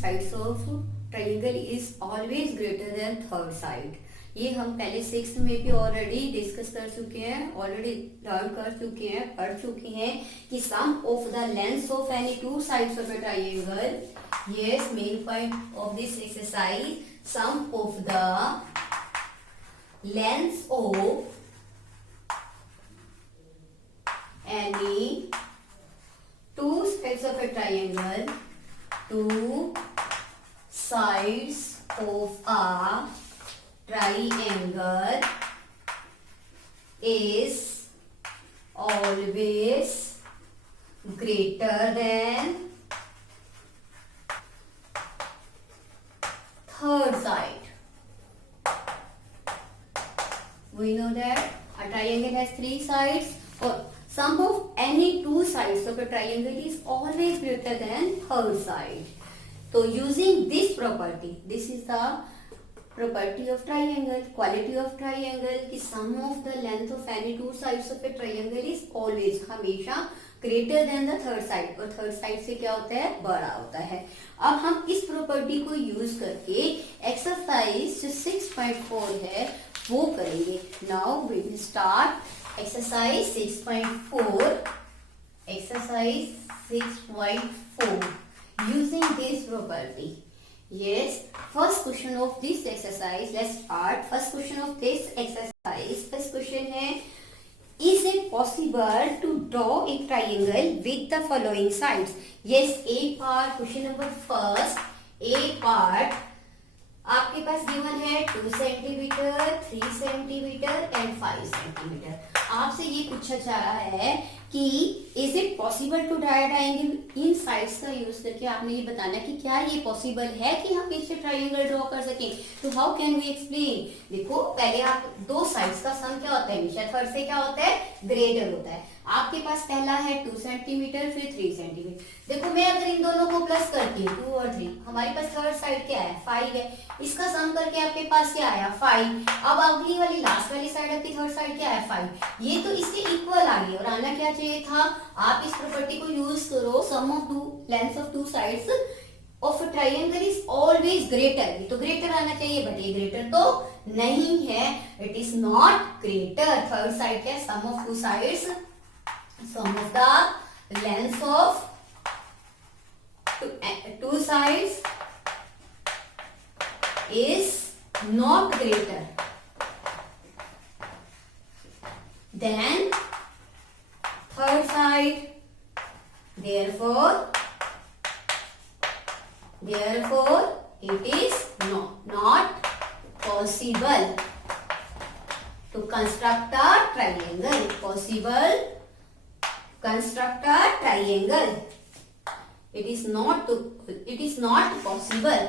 sides of triangle is always greater than third side. ये हम पहले 6th में भी ऑलरेडी डिस्कस कर चुके हैं, ऑलरेडी लर्न कर चुके हैं, पढ़ चुके हैं कि sum of the lengths of any two sides of a triangle. Yes, main point of this exercise, sum of the lengths of any two sides of a triangle, two sides of a triangle is always greater than third side. We know that a triangle has three sides, or sum of any two sides of a triangle is always greater than third side. So using this property, this is the property of triangle, quality of triangle कि sum of the length of any two sides of a triangle is always, हमेशा greater than the third side, और third side से क्या होता है, बड़ा होता है. अब हम इस प्रॉपर्टी को यूज करके एक्सरसाइज जो 6.4 है वो करेंगे. Now we will start exercise 6.4. exercise 6.4 using this property. Yes, first question of this exercise, let's start. First question of this exercise, first question है, is it possible to draw a triangle with the following sides? Yes, A part, question number first, A part आपके पास given है 2 centimetre, 3 centimetre and 5 centimetre. आपसे ये पूछा जा रहा है कि is it possible to draw triangle in sides का यूज करके आपने ये बताना कि क्या ये पॉसिबल है कि हम इससे ट्राइंगल ड्रॉ कर सकें. तो हाउ कैन वी एक्सप्लेन. देखो, पहले आप दो साइड्स का सम क्या होता है, हमेशा थर्ड से क्या होता है, ग्रेटर होता है. आपके पास पहला है 2 सेंटीमीटर, फिर 3 सेंटीमीटर. देखो, मैं अगर इन दोनों को प्लस करती हूँ 2 और 3, हमारे पास थर्ड साइड क्या है, 5 है. इसका सम करके आपके पास क्या आया, 5. अब अगली वाली लास्ट वाली साइड आपकी थर्ड साइड क्या है, 5. ये तो इसके इक्वल आ गई, और आना क्या चाहिए था, आप इस प्रॉपर्टी को यूज करो, sum of two lengths of two sides of a triangle is always greater. ये तो ग्रेटर आना चाहिए, बट ये ग्रेटर तो नहीं है, it is not greater. Third side क्या है, sum of two sides, sum of the lengths of two sides is not greater than third side. Therefore it is not possible to construct a triangle. Construct a triangle. It is not possible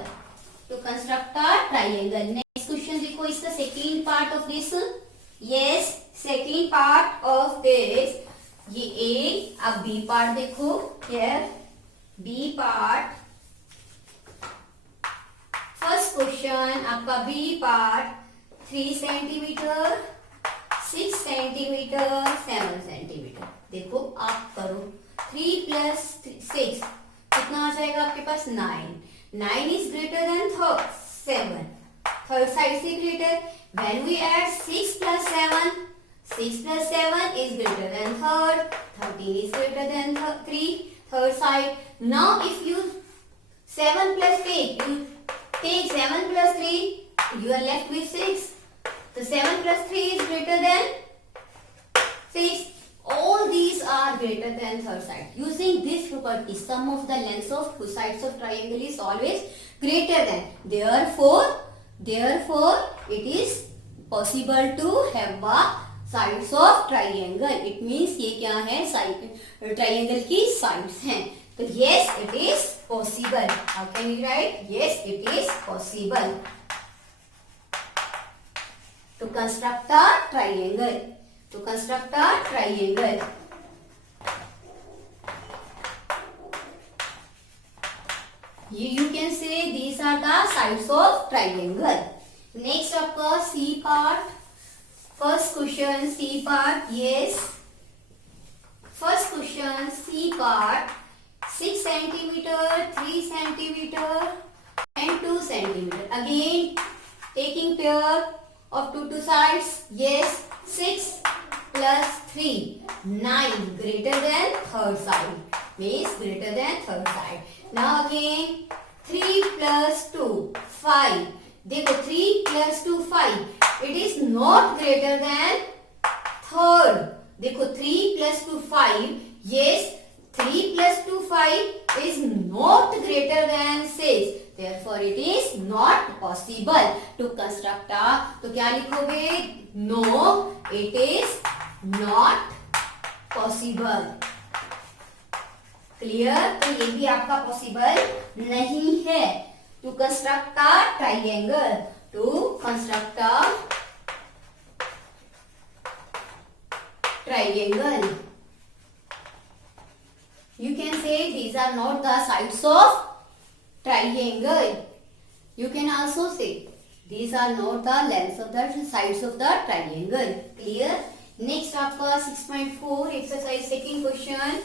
to construct a triangle. Next question देखो, इसका second part of this. Yes, second part of this. ये A, अब B part देखो, here B part. First question आपका B part 3 centimetre, 6 centimetre, 7 centimetre. देखो, आप करो 3 plus 6 कितना आ जाएगा आपके पास, 9. 9 is greater than 7, third side से greater. When we add 6 plus 7, 6 plus 7 is greater than third, 13 is greater than 3, third side. Now if you 7 plus 8, you take 7 plus 3, you are left with 6. So 7 plus 3 is greater than 6. All these are greater than third side. Using this property, sum of the lengths of two sides of triangle is always greater than. Therefore, it is possible to have a sides of triangle. It means ये क्या है, triangle की sides हैं. तो yes, it is possible. How can we write? Yes, it is possible to construct a triangle. To construct a triangle. You can say these are the sides of triangle. Next आपका C part. First question C part. Yes. First question C part. 6 centimeter, 3 centimeter and 2 centimeter. Again taking pair of two sides. Yes, 6 plus 3, 9, greater than third side. Means greater than third side. Now again 3 plus 2, 5. देखो 3 plus 2, 5. It is not greater than third. देखो 3 plus 2, 5. Yes, 3 plus 2, 5 is not greater than 6. Therefore, it is not possible to construct a. तो क्या लिखोगे? No, it is not possible. Clear? तो ये भी आपका possible नहीं है. To construct a triangle. To construct a triangle. You can say these are not the sides of triangle. You can also say these are not the lengths of the sides of the triangle. Clear? Next आपका 6.4 exercise second question.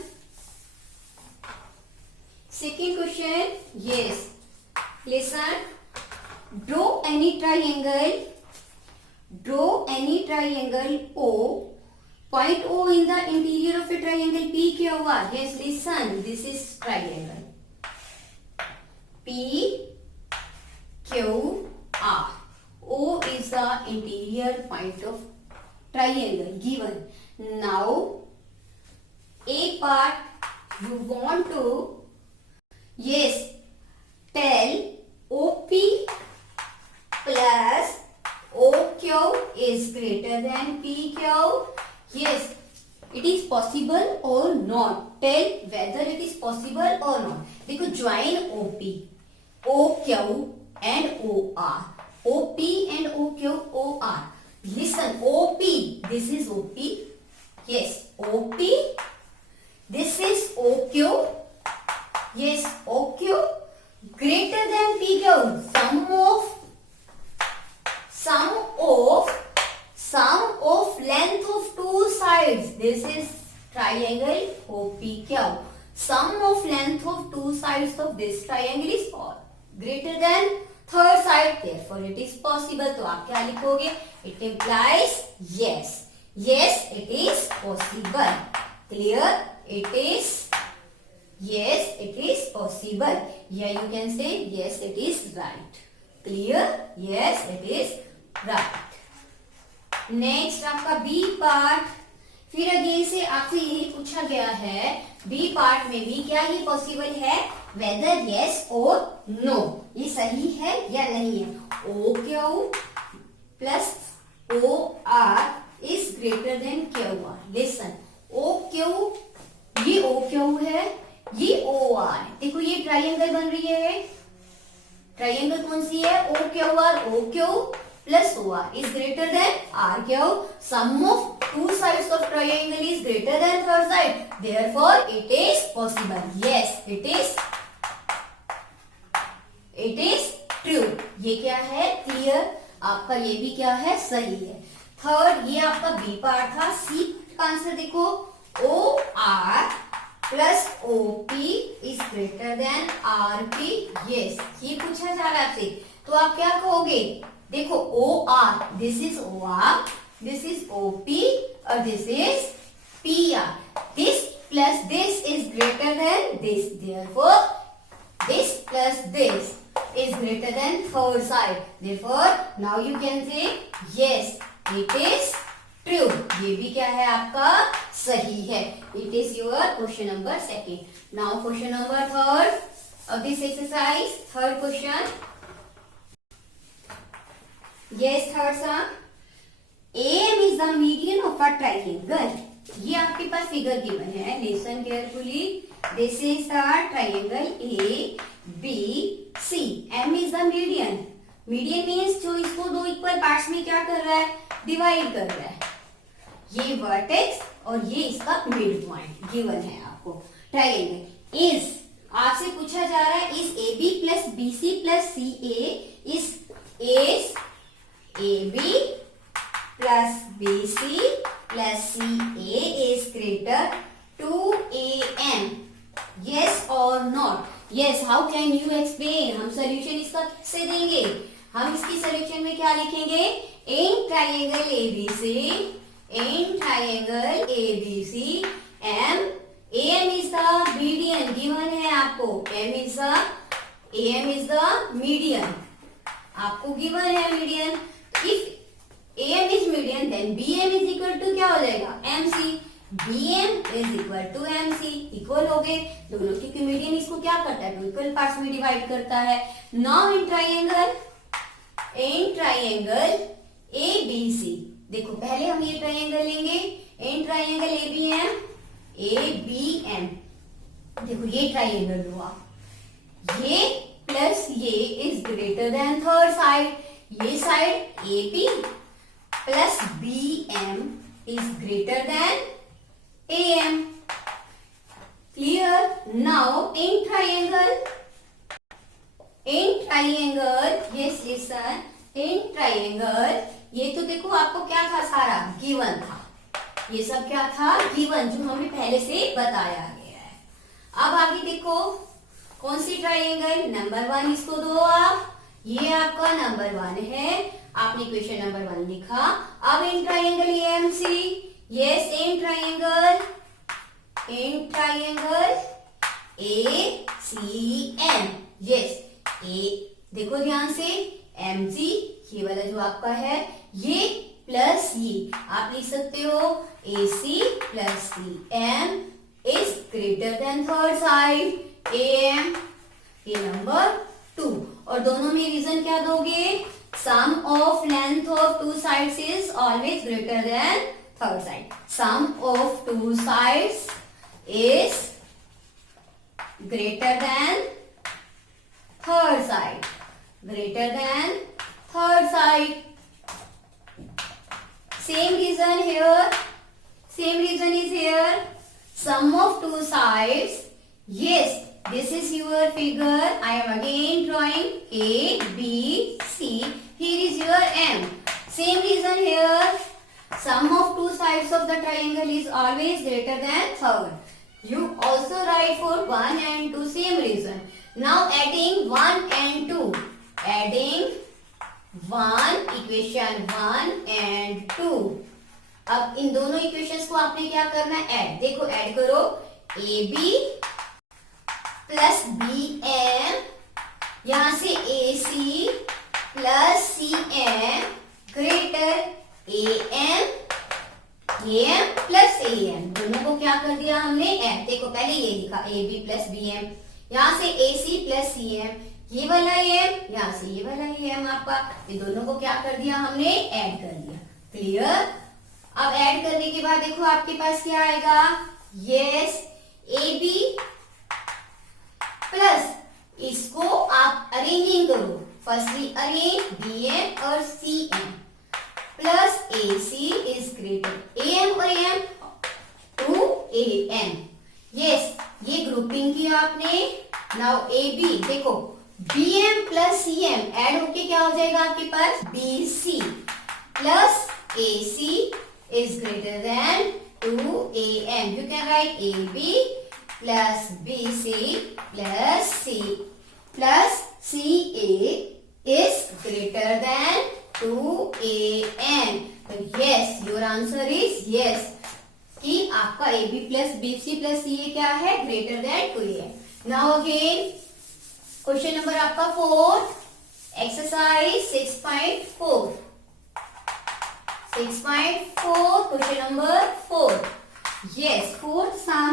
Second question. Yes. Listen. Draw any triangle. Draw any triangle O. Point O in the interior of a triangle PQR. Yes, listen. This is triangle. PQR. O is the interior point of triangle given. Now, A part you want to, yes, tell OP plus OQ is greater than PQ. Yes, it is possible or not. Tell whether it is possible or not. देखो join OP, OQ and OR. OP and OQ, OR. Listen, OP. This is OP. Yes, OP. This is OQ. Yes, OQ greater than PQ. Sum of length of two sides. This is triangle OPQ. Sum of length of two sides of this triangle is greater than third side. Therefore, it is possible. तो आप क्या लिखोगे? It implies yes. Yes, it is possible. Clear? It is. Yes, it is possible. Here you can say yes, it is right. Clear? Yes, it is right. Next आपका B part. फिर again से आपसे यही पूछा गया है. B part में भी क्या ये पॉसिबल है? वेदर यस और नो. ये सही है या नहीं है? O Q plus O R is greater than Q R. Listen, O Q, ये ओ क्यू है, ये ओ आर. देखो ये ट्राइंगल बन रही है. ट्राइंगल कौन सी है? O Q R. O Q plus OR is greater than RQ. Sum of two sides of triangle is greater than third side. Therefore, it is possible. Yes, it is true. ये क्या है? Clear. आपका ये भी क्या है? सही है. थर्ड, ये आपका बी पार्ट था. सी का आंसर देखो, OR plus OP is greater than RP. Yes, ये पूछा जा रहा है आपसे. तो आप क्या कहोगे? देखो OR, this is OR, this is OP और this is PR. This plus this is greater than this. Therefore, this plus this is greater than third side. Therefore, now you can say yes, it is true. ये भी क्या है आपका? सही है. It is your question number second. Now question number third of this exercise. Third question. Yes, third sum. AM is the median of a triangle. ये आपके पास figure given है. Listen carefully. This is the triangle A, B, C. M is the median. Median means जो इसको दो equal parts में क्या कर रहा है? डिवाइड कर रहा है. ये वर्टेक्स और ये इसका मिड पॉइंट गिवन है आपको. ट्राइंगल इज, आपसे पूछा जा रहा है is AB plus BC plus CA is AB plus BC plus CA is greater to AM. yes or not? Yes, how can you explain? हम solution इसका कैसे देंगे? हम इसकी solution में क्या लिखेंगे? In triangle ABC, AM is the median given है आपको. AM is the median. आपको given है median. If AM is median, then BM is equal to क्या हो जाएगा? MC. BM is equal to MC. Equal हो गए दोनों, क्योंकि मीडियन इसको क्या करता है? इक्वल पार्ट्स में डिवाइड करता है. नाउ इन ट्राइंगल ABC, देखो पहले हम ये ट्राइंगल लेंगे. इन ट्राइंगल ABM, देखो ये ट्राइंगल हुआ. ये प्लस ये is greater than third side. ये side AB plus BM is greater than AM. Clear? Now in triangle, yes listen, in triangle, ये तो देखो आपको क्या था, सारा गिवन था. ये सब क्या था? गिवन, जो हमें पहले से बताया गया है. अब आगे देखो कौन सी ट्राइंगल. नंबर 1 इसको दो आप. ये आपका नंबर 1 है. आपने क्वेश्चन नंबर 1 लिखा. अब in triangle AMC, yes, in triangle ACM, yes, A, देखो ध्यान से, MC ये वाला जो आपका है, ये प्लस ये आप लिख सकते हो AC plus CM is greater than third side AM. ये नंबर 2. और दोनों में रीजन क्या दोगे? Sum of length of two sides is always greater than third side. Sum of two sides is greater than third side. Greater than third side. Same reason here. Same reason is here. Sum of two sides. Yes, this is your figure. I am again drawing A, B, C. Here is your M. Same reason here. Sum of two sides of the triangle is always greater than third. You also write for 1 and 2. Same reason. Now adding 1 and 2. Adding 1, equation 1 and 2. अब इन दोनों equations को आपने क्या करना है? Add. देखो add करो. AB plus BM, यहां से AC plus CM greater AM plus AM, दोनों को क्या कर दिया हमने? ऐड. देखो पहले ये लिखा AB प्लस BM, यहाँ से AC प्लस CM, ये वाला AM, यहाँ से ये वाला AM आपका, ये दोनों को क्या कर दिया हमने? ऐड कर दिया. क्लियर? अब ऐड करने के बाद देखो आपके पास क्या आएगा? यस, AB प्लस इसको आप अरेंजिंग करो. फर्स्टली अरेंज BM और CM plus AC is greater AM और AM टू AM. यस, ये ग्रुपिंग की आपने. नाउ AB, देखो BM प्लस CM ऐड होके क्या हो जाएगा आपके पास? BC plus AC is greater than 2AM. You can write AB plus BC plus C plus CA is greater than 2AM. So yes, your answer is yes. कि आपका AB plus BC plus CA क्या है? Greater than 2AM. Now again, question number आपका 4, exercise 6.4. 6.4, question number 4. Yes, fourth sum.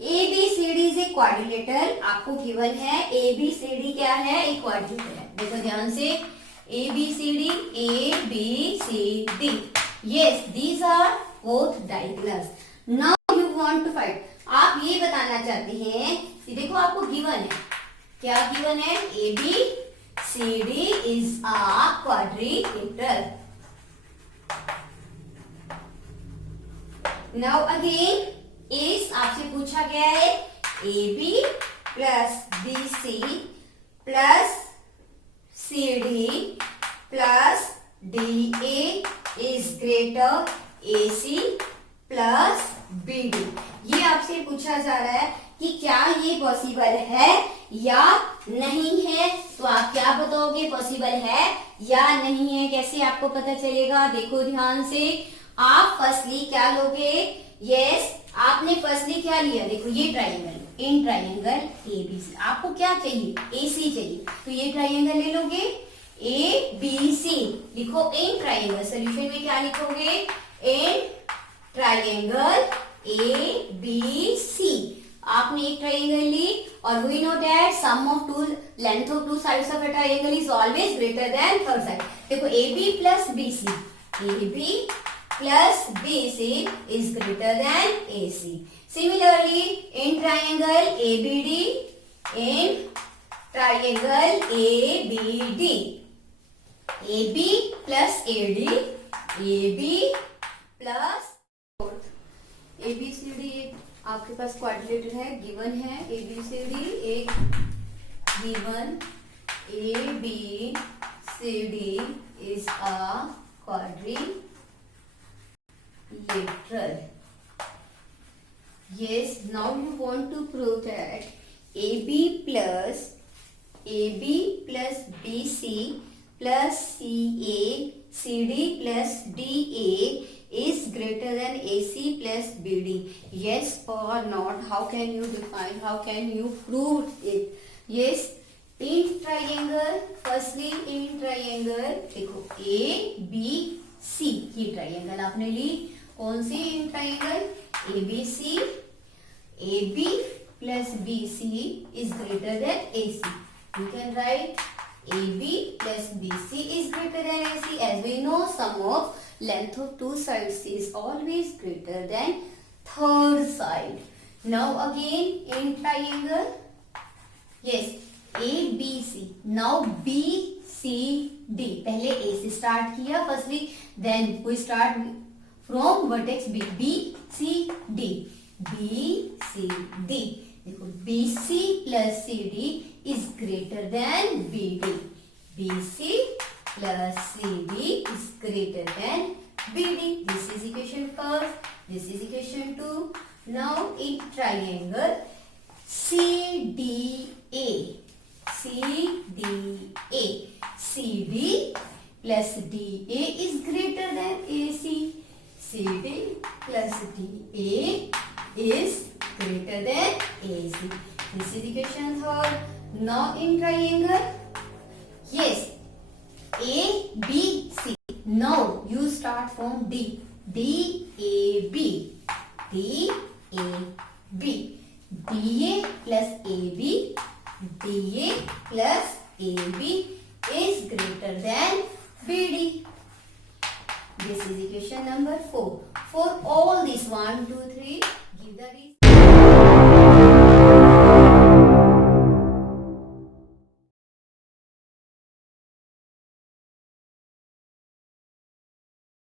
ABCD is a quadrilateral. आपको given है ABCD क्या है? एक क्वाड्रिलेटरल है. देखो ध्यान से, ABCD. Yes, these are both diagonals. Now you want to find. आप ये बताना चाहते हैं कि देखो आपको गिवन है, क्या गिवन है? ABCD is a quadrilateral. Now again, इस आपसे पूछा गया है AB plus BC plus CD plus DA is greater AC plus BD। ये आपसे पूछा जा रहा है कि क्या ये पॉसिबल है या नहीं है, तो आप क्या बताओगे, पॉसिबल है या नहीं है। कैसे आपको पता चलेगा, देखो ध्यान से। आप फर्स्टली क्या लोगे, यस आपने फर्स्टली क्या लिया, देखो ये ट्राइंगल, इन ट्राइंगल ABC, आपको क्या चाहिए, AC चाहिए, तो ये ट्राइंगल ले लोगे ABC। लिखो इन ट्राइंगल, सोल्यूशन में क्या लिखोगे, इन ट्राइंगल ABC। आपने एक ट्राइंगल ली और we know that sum of two length of two sides of a triangle is always greater than third side. देखो AB plus BC, AB plus BC is greater than AC. Similarly, in triangle ABD, in triangle ABD, AB plus AD, AB plus ABCD आपके पास quadrilateral है, given है ABCD, एक given ABCD is a quadrilateral. Yes, now you want to prove that AB plus BC plus CA CD plus DA is greater than AC plus BD. Yes or not? How can you define? How can you prove it? Yes, in triangle, firstly in triangle, देखो ABC की triangle आपने ली, कौन सी in triangle ABC, AB plus BC is greater than AC. You can write AB plus BC is greater than AC. As we know, sum of length of two sides is always greater than third side. Now again in triangle, yes ABC. Now BCD, पहले A से start किया firstly, then we start from vertex B, BCD, BCD। देखो BC plus CD is greater than BD, BC plus CD is greater than BD। This is equation first, this is equation 2। Now in triangle CDA, CDA, CD plus DA is greater than AC, CD plus DA is greater than AC। This is equation third। Now in triangle, yes ABC, now you start from D, DAB, DAB, DA plus AB, DA plus AB is greater than BD। This is equation number 4। For all this 1, 2, 3, give the reason.